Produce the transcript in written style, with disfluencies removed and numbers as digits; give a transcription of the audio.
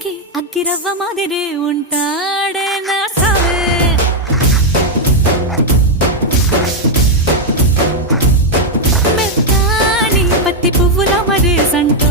ఇంటికి అగ్గిరవ్వ మాదిరే ఉంటాడే నా సామే. మెత్తాని పత్తి పువ్వుల మరే సంట